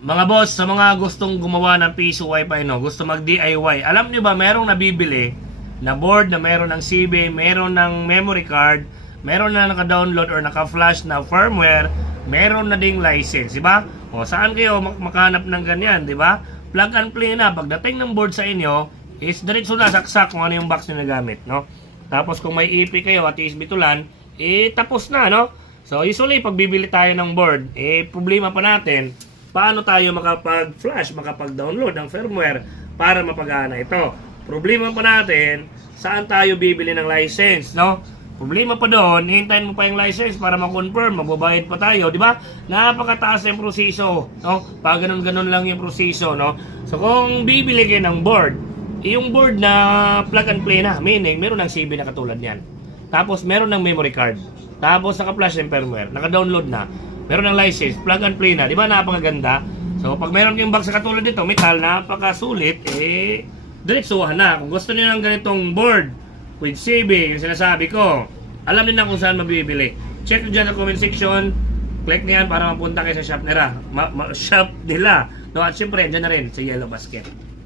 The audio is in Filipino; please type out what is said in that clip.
Mga boss, sa mga gustong gumawa ng piso wifi, no, gusto mag DIY, alam nyo ba merong nabibili na board na meron ng CB, meron ng memory card, meron na naka-download or naka-flash na firmware, meron na ding license, di ba? O saan kayo makahanap ng ganyan, di ba? Plug and play na. Pagdating ng board sa inyo, is diretso na saksak kung ano yung box na nagamit, no? Tapos kung may EP kayo at is bitulan, tapos na, no? So usually pag bibili tayo ng board, problema pa natin, paano tayo makapag-flash, makapag-download ng firmware para mapagana ito. Problema pa natin, saan tayo bibili ng license, no? Problema pa doon, hintayin mo pa yung license para ma-confirm, magbabayad pa tayo, di ba? Napakataas yung proseso, no? Pag ganun-ganun lang yung proseso, no? So kung bibili kayo ng board, yung board na plug and play na, meaning meron ng CB na katulad niyan. Tapos meron ng memory card. Tapos naka-flash yung firmware, naka-download na. Meron ng license, plug and play na, di ba? Napakaganda. So pag meron kayong box na katulad nito, metal, napakasulit, diretsuhan na. Kung gusto niyo ng ganitong board with CB, yung sinasabi ko, alam niyo na kung saan mabibili. Check nyo dyan sa comment section, click niyan para mapunta kayo sa shop nila. Shop nila. No, at syempre, dyan na rin sa Yellow Basket.